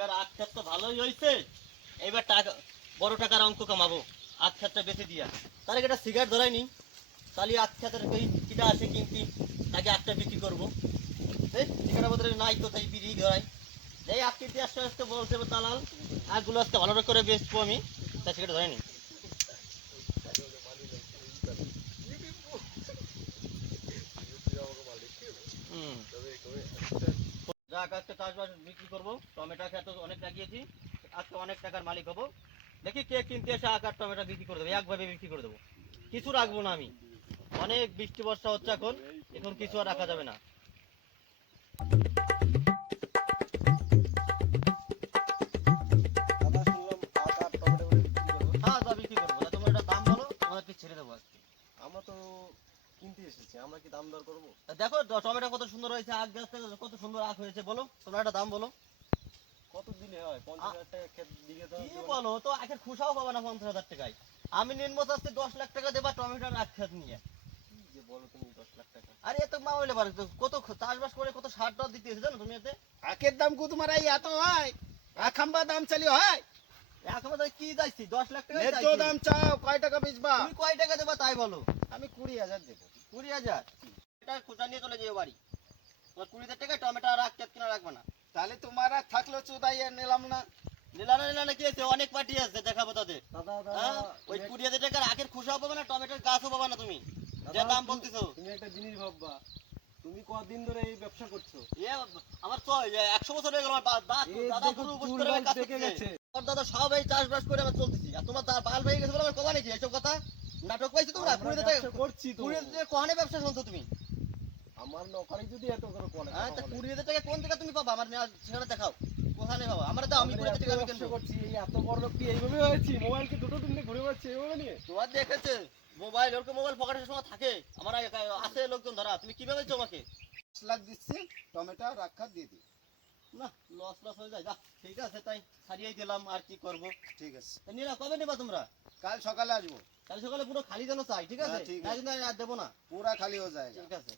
এবার আখ ক্ষেত তো ভালোই হয়েছে, এবার টাকা বড় টাকার অঙ্ক কামাবো আখ ক্ষেতটা বেঁচে দিয়া। তার আগে একটা সিগারেট ধরাই নি, তাহলে আখ ক্ষেতের কিটা আসে কিনতি, তাকে আখটা বিক্রি করবো। সিগারেটের বদলে নাই কোথায় বিড়ি ধরাই, এই আখ কিনতে আস্তে আস্তে বলছে দালাল আখগুলো আজকে ভালো করে বেচবো আমি, তাই সিগারেট ধরাই নি। যাক আজকে চাষবাস বিক্রি করবো, টমেটো খেত অনেক লাগিয়েছি, আজকে অনেক টাকার মালিক হবো। দেখি কে কিনতে এসে আখ আর টমেটো বিক্রি করে দেবো, একভাবে বিক্রি করে দেবো, কিছু রাখবো না আমি। অনেক বৃষ্টি বর্ষা হচ্ছে এখন, এখন কিছু আর রাখা যাবে না। হ্যাঁ যা বিক্রি করবো, তোমার একটা দাম বলো, তোমাদেরকে ছেড়ে দেবো আজকে। আমরা তো কিনতে এসেছি, আমরা কি দাম দর করবো? দেখো টমেটো কত সুন্দর হয়েছে, আখ গাছ থেকে কত সুন্দর আখ হয়েছে, বলো তোমরা একটা দাম বলো। কত দিলে হয়? 50,000 টাকা ক্ষেত দিকে তো কি বলো তো, আখের খুশাও পাবে না 50,000 টাকায়। আমি নিম্ন চাচ্ছি 10 লাখ টাকা দেবা টমেটোর আখ খেত নিয়ে। কি যে বলো তুমি, 10 লাখ টাকা? আরে এত মা হইলে পারে তো, কত চাষবাস করে কত সার টার দিতে এসে জানো তুমি এতে। আখের দাম কত তোমার এই এত হয়? আখাম্বা দাম চালিয়ে হয়? এখন তো কি যাইছি 10 লাখ টাকা ন্যায্য চাইছি। দাম চাও, কয় টাকা বেচবা? তুমি কয় টাকা দেবা তাই বলো। আমি 20,000 দেবো। 20,000? এটা খুচরা নিয়ে চলে যেও বাড়ি, তোমার 20,000 টাকা টমেটো আর আখ খেত কিনা রাখবে না। তাহলে তোমার আর থাকলো চুদাইয়া নিলাম না। নিলানা নিলানা কি আছে, অনেক পার্টি আছে দেখাবো তাদের। দাদা হ্যাঁ ওই 20,000 টাকার আখের খুশাও পাবে না, টমেটোর গাছও পাবে না তুমি, যে দাম বলতেছো। তুমি একটা জিনিস ভাববা, তুমি কতদিন ধরে এই ব্যবসা করছো? এ আমার তো 100 বছর হয়ে গেল, আমার দাদা পুরো উপোস করে আমার কাজ করতেছে। আমার দাদা সব এই চাষবাস করে আমার চলতেছি, আর তোমার বাল হয়ে গেছে বলে আমার কবা নাকি এসব কথা? নাটক পাইছো তোমরা? 20,000 টাকা করছি তো। 20,000 টাকা কখনই ব্যবসা শুনছো তুমি? আমার নকরি যদি এত করে বলে, হ্যাঁ তা 20,000 টাকা কোন জায়গা তুমি পাবা? আমার সেখানে দেখাও, কোথায় পাবা? আমার দাও, আমি 20,000 টাকা আমি ব্যবসা কিনবো। করছি, এই এত বড় লোক কি এইভাবে হয়েছি? মোবাইলকে দুটো তিনটে ঘুরে বেড়াচ্ছি এইভাবে নিয়ে। তোমার দেখেছে মোবাইল, ওর মোবাইল পকেটের সময় থাকে, আমার আছে লোকজন ধরা, তুমি কি ভেবেছো আমাকে? 10 লাখ দিচ্ছি, টমেটো রাখা দিয়ে দিই। না লস লস হয়ে যায়, যা ঠিক আছে তাই ছাড়িয়েই দিলাম, আর কি করবো। ঠিক আছে, নিলা কবে নেবা তোমরা? কাল সকালে আসবো। কাল সকালে পুরো খালি যেন চাই, ঠিক আছে? হ্যাঁ, ঠিক না আছে। কিন্তু আর দেবো না। पूरा खाली हो जाएगा। ঠিক আছে।